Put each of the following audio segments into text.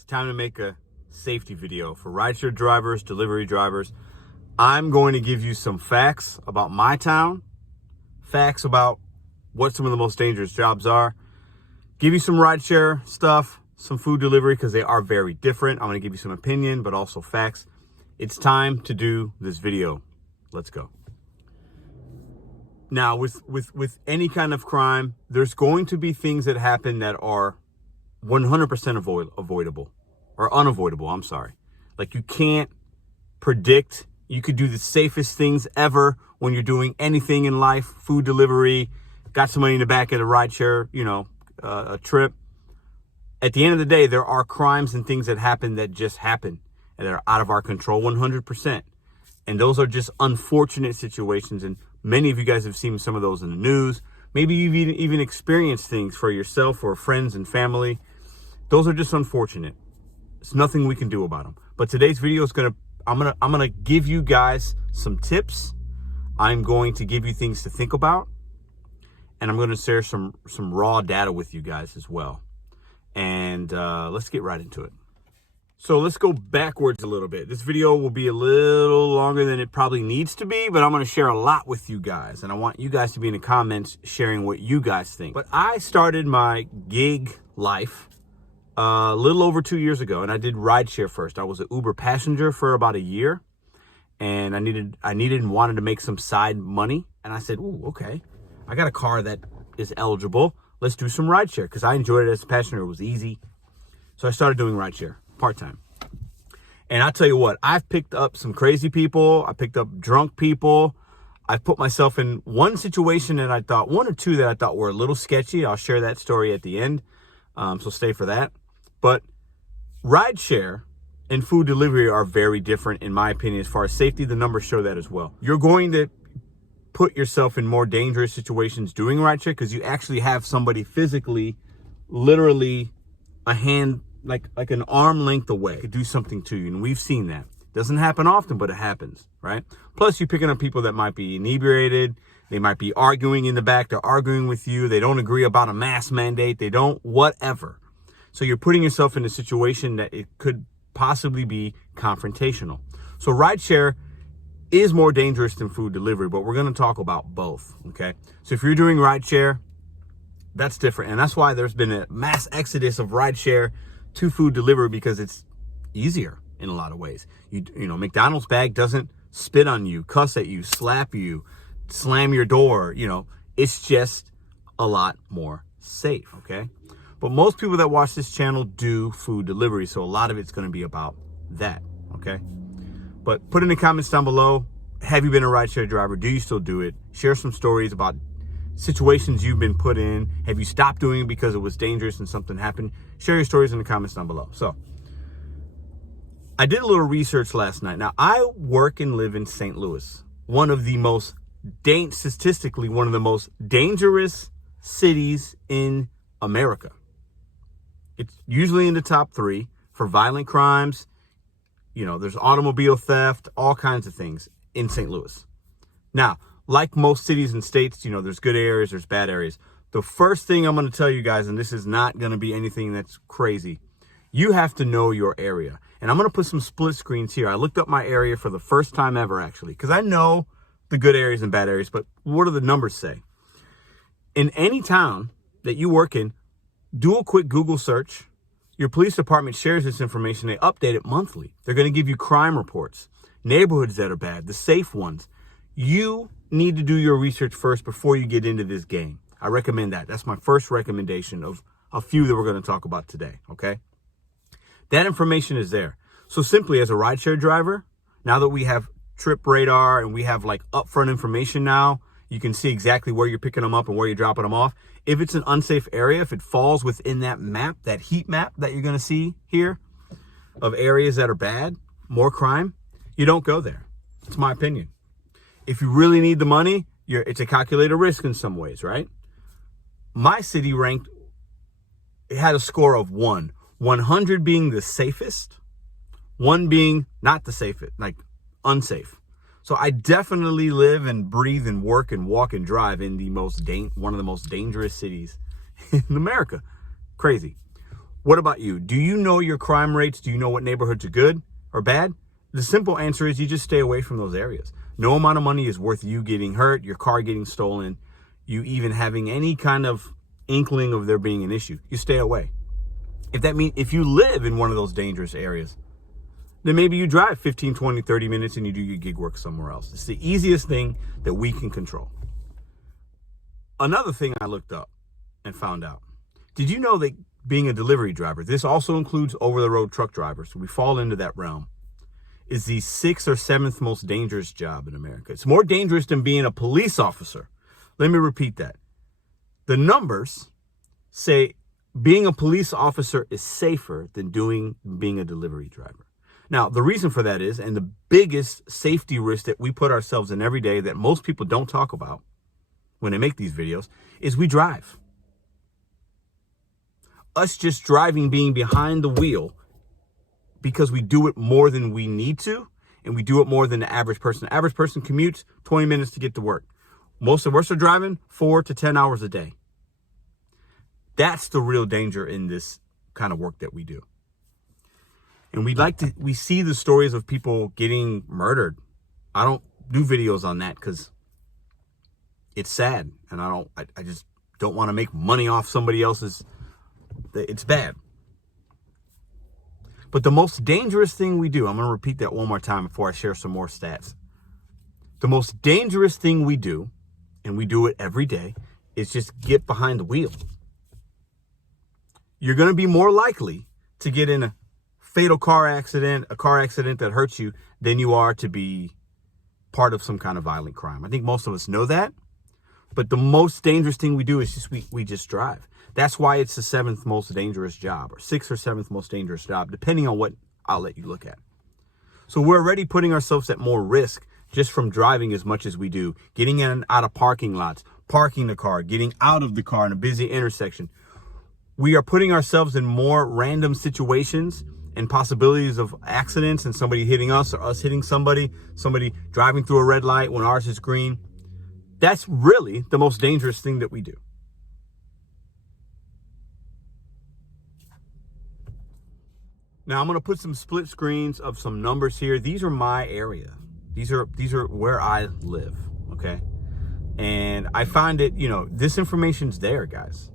It's time to make a safety video for rideshare drivers, delivery drivers. I'm going to give you some facts about my town, facts about what some of the most dangerous jobs are, give you some rideshare stuff, some food delivery, because they are very different. I'm going to give you some opinion, but also facts. It's time to do this video. Let's go. Now, with any kind of crime, there's going to be things that happen that are 100% avoidable or unavoidable. I'm sorry. Like, you can't predict. You could do the safest things ever when you're doing anything in life, food delivery, got some money in the back of a rideshare, a trip. At the end of the day, there are crimes and things that happen that just happen and that are out of our control 100%. And those are just unfortunate situations. And many of you guys have seen some of those in the news. Maybe you've even experienced things for yourself or friends and family. Those are just unfortunate. There's nothing we can do about them. But today's video is I'm gonna give you guys some tips. I'm going to give you things to think about, and I'm going to share some raw data with you guys as well. And let's get right into it. So let's go backwards a little bit. This video will be a little longer than it probably needs to be, but I'm going to share a lot with you guys. And I want you guys to be in the comments sharing what you guys think. But I started my gig life a little over 2 years ago, and I did rideshare first. I was an Uber passenger for about a year, and I needed and wanted to make some side money. And I said, ooh, okay, I got a car that is eligible. Let's do some rideshare, because I enjoyed it as a passenger. It was easy. So I started doing rideshare part-time. And I'll tell you what, I've picked up some crazy people. I picked up drunk people. I've put myself in one situation that I thought, one or two that I thought were a little sketchy. I'll share that story at the end. So stay for that. But rideshare and food delivery are very different, in my opinion, as far as safety. The numbers show that as well. You're going to put yourself in more dangerous situations doing rideshare because you actually have somebody physically, literally a hand, like an arm length away, could do something to you. And we've seen that. Doesn't happen often, but it happens, right? Plus, you're picking up people that might be inebriated. They might be arguing in the back. They're arguing with you. They don't agree about a mask mandate. They don't, whatever. So you're putting yourself in a situation that it could possibly be confrontational. So rideshare is more dangerous than food delivery, but we're going to talk about both, okay? So if you're doing rideshare, that's different. And that's why there's been a mass exodus of rideshare to food delivery, because it's easier in a lot of ways. You know, McDonald's bag doesn't spit on you, cuss at you, slap you, slam your door. It's just a lot more safe, okay? But most people that watch this channel do food delivery, so a lot of it's going to be about that, okay? But put in the comments down below, have you been a rideshare driver? Do you still do it? Share some stories about situations you've been put in. Have you stopped doing it because it was dangerous and something happened? Share your stories in the comments down below. So I did a little research last night. Now, I work and live in St. Louis, statistically one of the most dangerous cities in America. It's usually in the top 3 for violent crimes. There's automobile theft, all kinds of things in St. Louis. Now, like most cities and states, there's good areas, there's bad areas. The first thing I'm going to tell you guys, and this is not going to be anything that's crazy, you have to know your area. And I'm going to put some split screens here. I looked up my area for the first time ever, actually, because I know the good areas and bad areas, but what do the numbers say? In any town that you work in, do a quick Google search. Your police department shares this information. They update it monthly. They're going to give you crime reports, neighborhoods that are bad, the safe ones. You need to do your research first before you get into this game. I recommend that. That's my first recommendation of a few that we're going to talk about today, okay? That information is there. So simply, as a rideshare driver, now that we have trip radar and we have like upfront information now, you can see exactly where you're picking them up and where you're dropping them off. If it's an unsafe area, if it falls within that map, that heat map that you're going to see here of areas that are bad, more crime, you don't go there. It's my opinion. If you really need the money, it's a calculated risk in some ways, right? My city it had a score of 1. 100 being the safest, 1 being not the safest, like unsafe. So I definitely live and breathe and work and walk and drive in one of the most dangerous cities in America. Crazy. What about you? Do you know your crime rates? Do you know what neighborhoods are good or bad? The simple answer is you just stay away from those areas. No amount of money is worth you getting hurt, your car getting stolen, you even having any kind of inkling of there being an issue. You stay away. If you live in one of those dangerous areas, then maybe you drive 15, 20, 30 minutes and you do your gig work somewhere else. It's the easiest thing that we can control. Another thing I looked up and found out. Did you know that being a delivery driver, this also includes over-the-road truck drivers, so we fall into that realm, is the 6th or 7th most dangerous job in America. It's more dangerous than being a police officer. Let me repeat that. The numbers say being a police officer is safer than being a delivery driver. Now, the reason for that is, and the biggest safety risk that we put ourselves in every day that most people don't talk about when they make these videos, is we drive. Us just driving, being behind the wheel, because we do it more than we need to, and we do it more than the average person. The average person commutes 20 minutes to get to work. Most of us are driving 4 to 10 hours a day. That's the real danger in this kind of work that we do. And we see the stories of people getting murdered. I don't do videos on that because it's sad, and I just don't want to make money off somebody else's. It's bad. But the most dangerous thing we do, I'm going to repeat that one more time before I share some more stats. The most dangerous thing we do, and we do it every day, is just get behind the wheel. You're going to be more likely to get in a fatal car accident, a car accident that hurts you, than you are to be part of some kind of violent crime. I think most of us know that. But the most dangerous thing we do is just we just drive. That's why it's the 7th most dangerous job, or 6th or 7th most dangerous job, depending on what outlet you look at. So we're already putting ourselves at more risk just from driving as much as we do. Getting in and out of parking lots, parking the car, getting out of the car in a busy intersection. We are putting ourselves in more random situations and possibilities of accidents and somebody hitting us or us hitting somebody driving through a red light when ours is green. That's really the most dangerous thing that we do. Now I'm going to put some split screens of some numbers here. These are my area. These are where I live, okay? And I find it, this information's there, guys.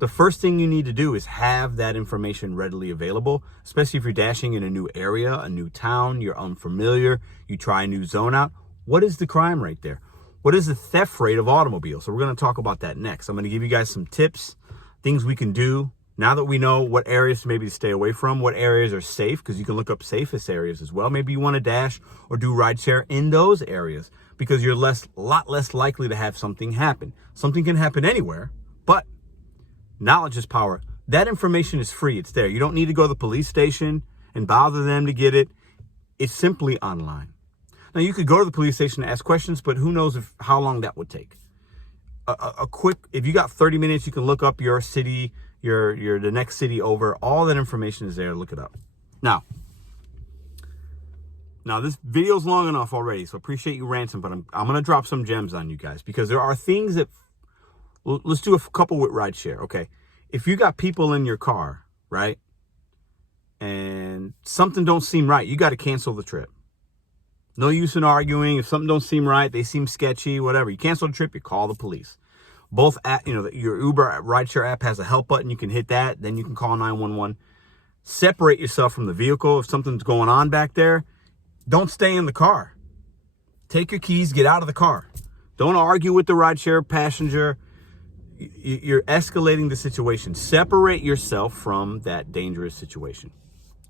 The first thing you need to do is have that information readily available, especially if you're dashing in a new area, a new town, you're unfamiliar, you try a new zone out. What is the crime rate there? What is the theft rate of automobiles? So we're going to talk about that next. I'm going to give you guys some tips, things we can do now that we know what areas to maybe stay away from, what areas are safe, because you can look up safest areas as well. Maybe you want to dash or do rideshare in those areas because you're a lot less likely to have something happen. Something can happen anywhere, but knowledge is power. That information is free. It's there. You don't need to go to the police station and bother them to get it. It's simply online. Now, you could go to the police station and ask questions, but who knows how long that would take. If you got 30 minutes, you can look up your city, the next city over. All that information is there. Look it up. Now this video's long enough already, so appreciate you ranting, but I'm going to drop some gems on you guys because there are things that, let's do a couple with rideshare, okay? If you got people in your car, right, and something don't seem right, you got to cancel the trip. No use in arguing. If something don't seem right, they seem sketchy, whatever. You cancel the trip, you call the police. Both your Uber rideshare app has a help button. You can hit that. Then you can call 911. Separate yourself from the vehicle. If something's going on back there, don't stay in the car. Take your keys, get out of the car. Don't argue with the rideshare passenger. You're escalating the situation. Separate yourself from that dangerous situation.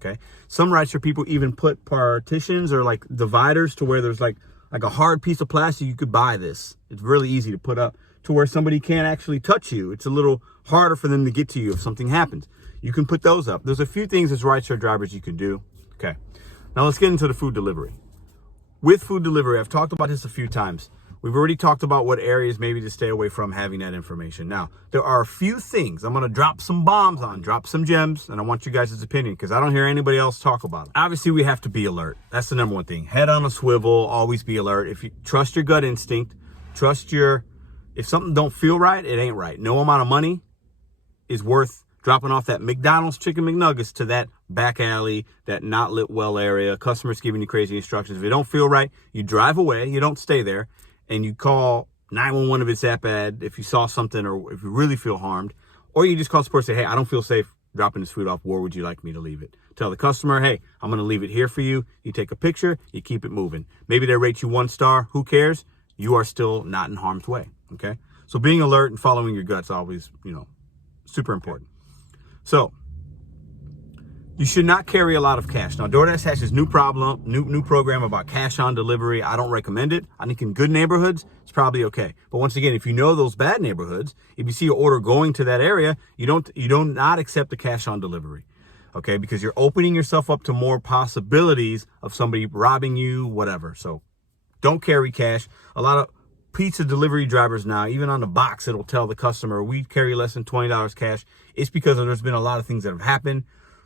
Okay. Some rideshare people even put partitions or like dividers to where there's like a hard piece of plastic. You could buy this. It's really easy to put up to where somebody can't actually touch you. It's a little harder for them to get to you if something happens. You can put those up. There's a few things as rideshare drivers you can do. Okay. Now let's get into the food delivery. With food delivery, I've talked about this a few times. We've already talked about what areas maybe to stay away from having that information. Now, there are a few things I'm going to drop some bombs on, drop some gems, and I want you guys' opinion because I don't hear anybody else talk about it. Obviously, we have to be alert. That's the number one thing. Head on a swivel, always be alert. If you trust your gut instinct, if something don't feel right, it ain't right. No amount of money is worth dropping off that McDonald's chicken McNuggets to that back alley, that not lit well area, customers giving you crazy instructions. If it don't feel right, you drive away, you don't stay there, and you call 911 if it's that bad, if you saw something or if you really feel harmed, or you just call support and say, hey, I don't feel safe dropping this food off. Where would you like me to leave it? Tell the customer, hey, I'm going to leave it here for you. You take a picture, you keep it moving. Maybe they rate you 1 star. Who cares? You are still not in harm's way. Okay. So being alert and following your guts always, super important. So you should not carry a lot of cash. Now, DoorDash has this new program about cash on delivery. I don't recommend it. I think in good neighborhoods, it's probably okay. But once again, if you know those bad neighborhoods, if you see your order going to that area, you don't not accept the cash on delivery. Okay, because you're opening yourself up to more possibilities of somebody robbing you, whatever. So don't carry cash. A lot of pizza delivery drivers now, even on the box, it'll tell the customer, we carry less than $20 cash. It's because there's been a lot of things that have happened.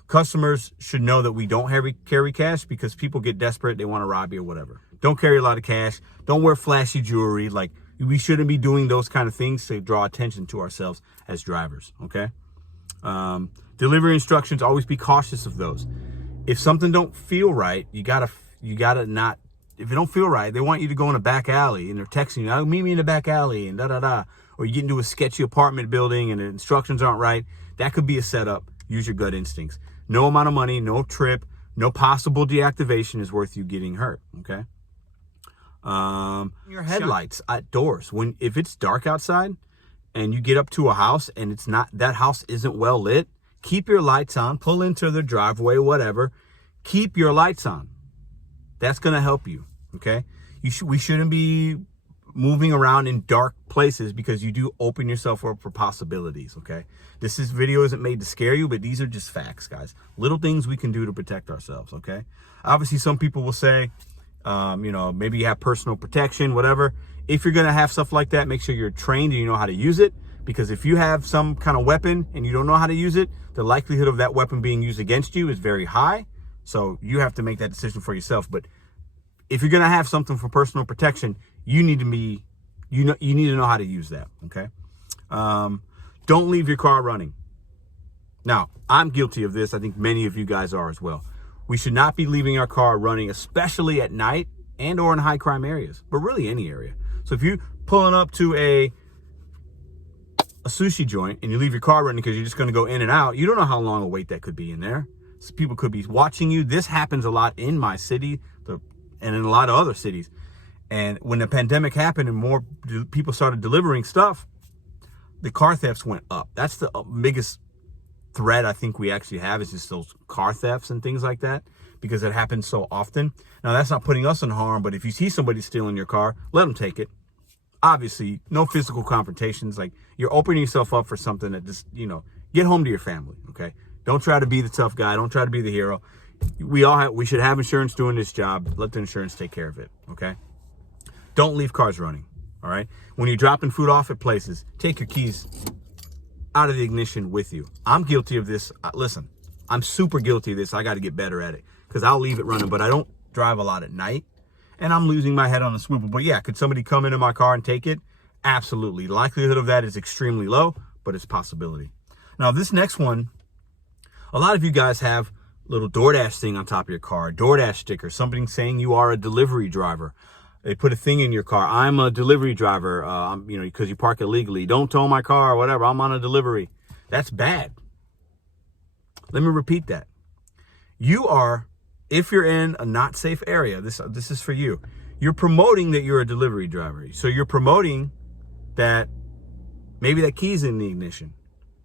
Customers should know that we don't carry cash because people get desperate. They want to rob you or whatever. Don't carry a lot of cash. Don't wear flashy jewelry. Like, we shouldn't be doing those kind of things to draw attention to ourselves as drivers. Okay. Delivery instructions, always be cautious of those. If something don't feel right, you gotta not, if it don't feel right, they want you to go in a back alley and they're texting you, meet me in the back alley and or you get into a sketchy apartment building and the instructions aren't right. That could be a setup. Use your gut instincts. No amount of money, no trip, no possible deactivation is worth you getting hurt. Okay. Your headlights at doors. If it's dark outside and you get up to a house and that house isn't well lit, keep your lights on, pull into the driveway, whatever. Keep your lights on. That's going to help you. Okay. We shouldn't be moving around in dark places because you do open yourself up for possibilities. Okay. This video isn't made to scare you, but these are just facts, guys. Little things we can do to protect ourselves. Okay. Obviously, some people will say, maybe you have personal protection, whatever. If you're going to have stuff like that, make sure you're trained and you know how to use it. Because if you have some kind of weapon and you don't know how to use it, the likelihood of that weapon being used against you is very high. So you have to make that decision for yourself. But if you're going to have something for personal protection, you need to know how to use that. Okay. Don't leave your car running. Now, I'm guilty of this. I think many of you guys are as well. We should not be leaving our car running, especially at night and or in high crime areas, but really any area. So if you're pulling up to a sushi joint and you leave your car running because you're just going to go in and out, you don't know how long a wait that could be in there. So people could be watching you. This happens a lot in my city and in a lot of other cities. And when the pandemic happened and more people started delivering stuff, the car thefts went up. That's the biggest threat I think we actually have, is just those car thefts and things like that, because it happens so often. Now, that's not putting us in harm, but if you see somebody stealing your car, let them take it. Obviously, no physical confrontations. Like, you're opening yourself up for something that just, get home to your family. Okay. Don't try to be the tough guy. Don't try to be the hero. We should have insurance doing this job. Let the insurance take care of it. Okay. Don't leave cars running. All right. When you're dropping food off at places, take your keys out of the ignition with you. I'm guilty of this. Listen, I'm super guilty of this. I got to get better at it because I'll leave it running, but I don't drive a lot at night. And I'm losing my head on a swivel. But yeah, could somebody come into my car and take it? Absolutely. The likelihood of that is extremely low, but it's a possibility. Now, this next one, a lot of you guys have little Doordash thing on top of your car, Doordash sticker, something saying you are a delivery driver. They put a thing in your car. I'm a delivery driver, because you park illegally. Don't tow my car or whatever. I'm on a delivery. That's bad. Let me repeat that. If you're in a not safe area, this is for you. You're promoting that you're a delivery driver. So you're promoting that maybe that key's in the ignition.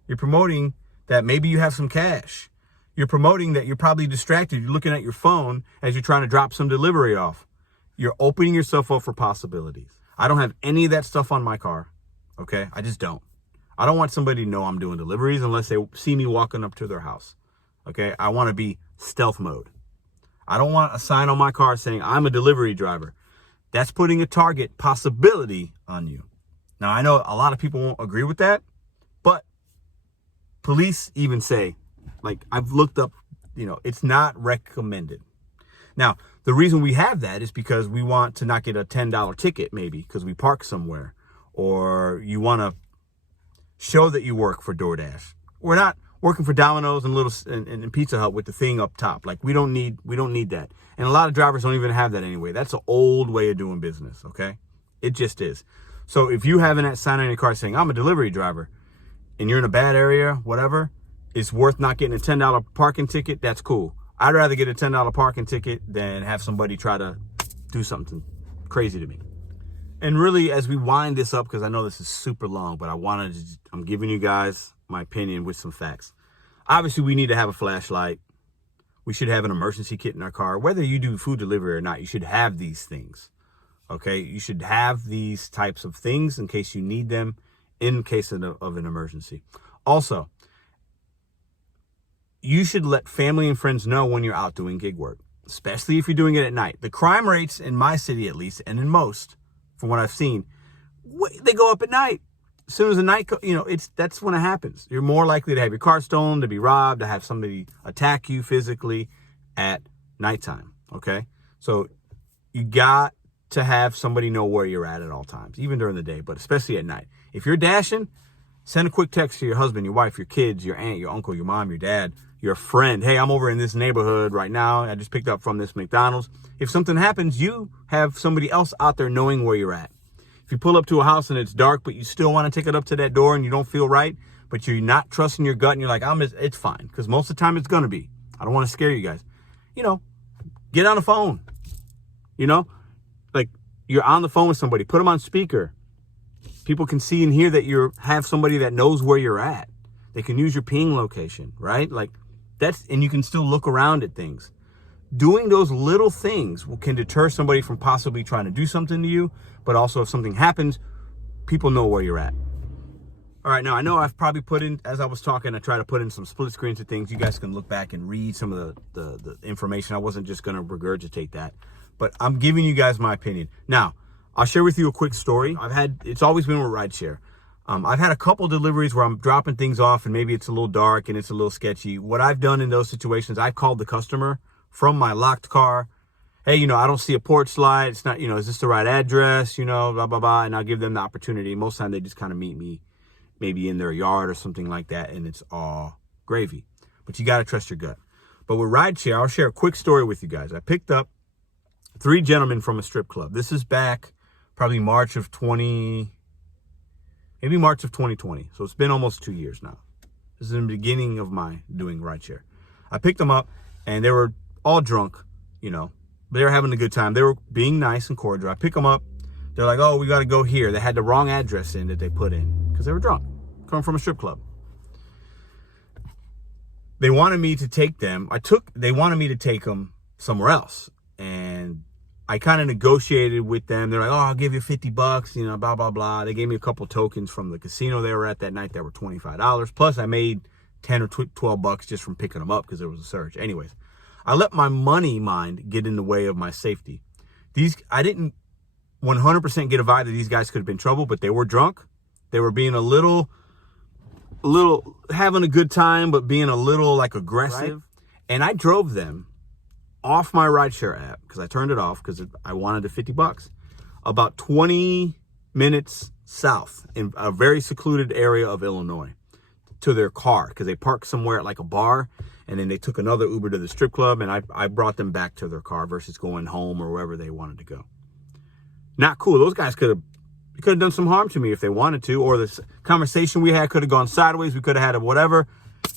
You're promoting that maybe you have some cash. You're promoting that you're probably distracted. You're looking at your phone as you're trying to drop some delivery off. You're opening yourself up for possibilities. I don't have any of that stuff on my car. Okay. I just don't. I don't want somebody to know I'm doing deliveries unless they see me walking up to their house. Okay. I want to be stealth mode. I don't want a sign on my car saying I'm a delivery driver. That's putting a target possibility on you. Now, I know a lot of people won't agree with that, but police even say, like, I've looked up, it's not recommended. Now, the reason we have that is because we want to not get a $10 ticket, maybe because we park somewhere, or you want to show that you work for DoorDash. We're working for Domino's and Pizza Hut with the thing up top. Like, we don't need that. And a lot of drivers don't even have that anyway. That's an old way of doing business, okay? It just is. So if you having that sign on your car saying, I'm a delivery driver, and you're in a bad area, whatever, it's worth not getting a $10 parking ticket, that's cool. I'd rather get a $10 parking ticket than have somebody try to do something crazy to me. And really, as we wind this up, because I know this is super long, but I'm giving you guys my opinion with some facts. Obviously, we need to have a flashlight. We should have an emergency kit in our car. Whether you do food delivery or not, you should have these things, okay? You should have these types of things in case you need them in case of an emergency. Also, you should let family and friends know when you're out doing gig work, especially if you're doing it at night. The crime rates in my city, at least, and in most, from what I've seen, they go up at night. As soon as the night, that's when it happens. You're more likely to have your car stolen, to be robbed, to have somebody attack you physically at nighttime, okay? So you got to have somebody know where you're at all times, even during the day, but especially at night. If you're dashing, send a quick text to your husband, your wife, your kids, your aunt, your uncle, your mom, your dad, your friend. Hey, I'm over in this neighborhood right now. I just picked up from this McDonald's. If something happens, you have somebody else out there knowing where you're at. If you pull up to a house and it's dark, but you still want to take it up to that door and you don't feel right, but you're not trusting your gut and you're like, it's fine. Because most of the time it's going to be. I don't want to scare you guys. Get on the phone. Like, you're on the phone with somebody. Put them on speaker. People can see and hear that you have somebody that knows where you're at. They can use your ping location, right? Like, and you can still look around at things. Doing those little things can deter somebody from possibly trying to do something to you, but also if something happens, people know where you're at. All right, now I know I've probably put in, as I was talking, I tried to put in some split screens of things. You guys can look back and read some of the information. I wasn't just going to regurgitate that, but I'm giving you guys my opinion. Now, I'll share with you a quick story. It's always been with Rideshare. I've had a couple deliveries where I'm dropping things off and maybe it's a little dark and it's a little sketchy. What I've done in those situations, I've called the customer from my locked car. Hey, I don't see a porch light. It's not, is this the right address? Blah, blah, blah. And I'll give them the opportunity. Most of the time they just kind of meet me maybe in their yard or something like that. And it's all gravy. But you got to trust your gut. But with Rideshare, I'll share a quick story with you guys. I picked up 3 gentlemen from a strip club. This is back probably March of 2020. So it's been almost 2 years now. This is in the beginning of my doing Rideshare. I picked them up and they were all drunk, They were having a good time. They were being nice and cordial. I pick them up. They're like, oh, we got to go here. They had the wrong address in that they put in because they were drunk, coming from a strip club. They wanted me to take them. They wanted me to take them somewhere else. And I kind of negotiated with them. They're like, oh, I'll give you $50, blah, blah, blah. They gave me a couple tokens from the casino they were at that night that were $25. Plus, I made $10 or $12 just from picking them up because there was a surge. Anyways, I let my money mind get in the way of my safety. I didn't 100% get a vibe that these guys could have been trouble, but they were drunk. They were being a little having a good time, but being a little like aggressive. Right? And I drove them off my Rideshare app because I turned it off because I wanted the $50. About 20 minutes south in a very secluded area of Illinois to their car because they parked somewhere at like a bar and then they took another Uber to the strip club and I brought them back to their car versus going home or wherever they wanted to go. Not cool. Those guys could have done some harm to me if they wanted to, or this conversation we had could have gone sideways. We could have had a whatever.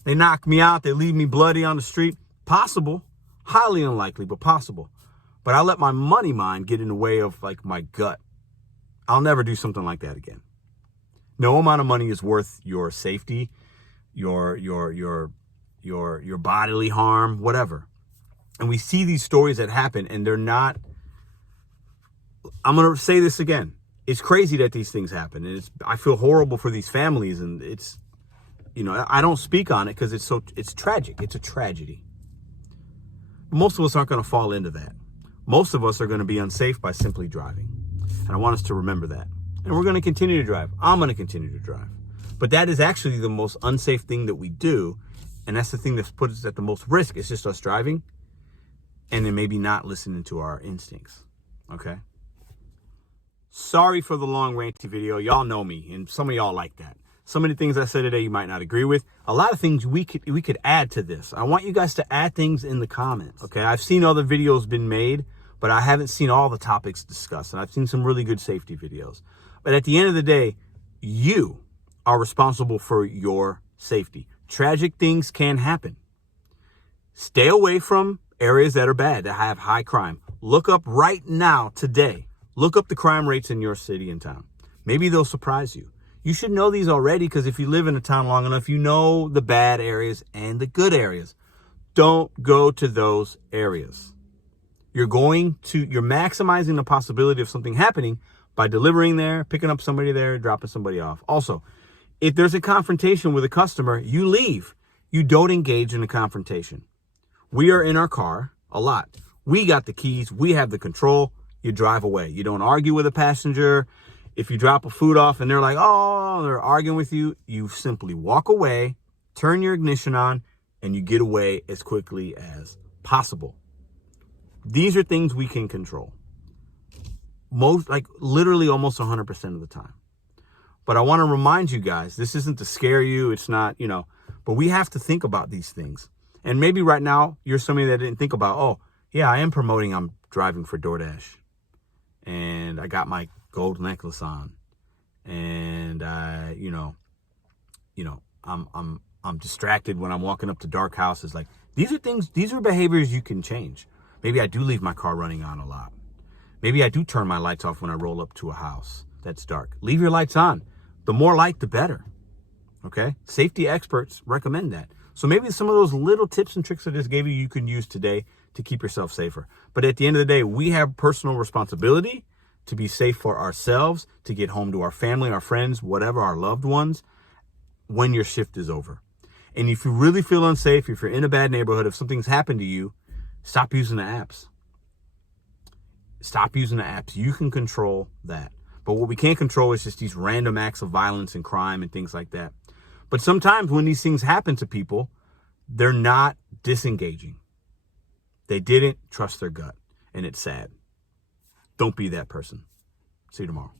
They knocked me out. They leave me bloody on the street. Possible. Highly unlikely, but possible. But I let my money mind get in the way of like my gut. I'll never do something like that again. No amount of money is worth your safety, your bodily harm, whatever. And we see these stories that happen and they're not, I'm going to say this again. It's crazy that these things happen. And I feel horrible for these families and it's, I don't speak on it because it's tragic. It's a tragedy. Most of us aren't going to fall into that. Most of us are going to be unsafe by simply driving. And I want us to remember that. And we're going to continue to drive. I'm going to continue to drive. But that is actually the most unsafe thing that we do. And that's the thing that puts us at the most risk. It's just us driving and then maybe not listening to our instincts. Okay? Sorry for the long ranty video. Y'all know me. And some of y'all like that. Some of the things I said today you might not agree with. A lot of things we could add to this. I want you guys to add things in the comments. Okay, I've seen other videos been made, but I haven't seen all the topics discussed, and I've seen some really good safety videos. But at the end of the day, you are responsible for your safety. Tragic things can happen. Stay away from areas that are bad, that have high crime. Look up right now, today. Look up the crime rates in your city and town. Maybe they'll surprise you. You should know these already, because if you live in a town long enough, you know the bad areas and the good areas. Don't go to those areas. You're maximizing the possibility of something happening by delivering there, picking up somebody there, dropping somebody off. Also, if there's a confrontation with a customer, you leave. You don't engage in a confrontation. We are in our car a lot. We got the keys. We have the control. You drive away. You don't argue with a passenger. If you drop a food off and they're like, oh, they're arguing with you, you simply walk away, turn your ignition on, and you get away as quickly as possible. These are things we can control. Literally almost 100% of the time. But I want to remind you guys, this isn't to scare you. It's not, but we have to think about these things. And maybe right now you're somebody that didn't think about, oh, yeah, I am promoting I'm driving for Doordash. And I got my gold necklace on. And I'm distracted when I'm walking up to dark houses. Like, these are behaviors you can change. Maybe I do leave my car running on a lot. Maybe I do turn my lights off when I roll up to a house that's dark. Leave your lights on. The more light, the better. Okay? Safety experts recommend that. So maybe some of those little tips and tricks I just gave you can use today to keep yourself safer. But at the end of the day, we have personal responsibility to be safe for ourselves, to get home to our family, our friends, whatever, our loved ones, when your shift is over. And if you really feel unsafe, if you're in a bad neighborhood, if something's happened to you, stop using the apps. Stop using the apps. You can control that. But what we can't control is just these random acts of violence and crime and things like that. But sometimes when these things happen to people, they're not disengaging. They didn't trust their gut, and it's sad. Don't be that person. See you tomorrow.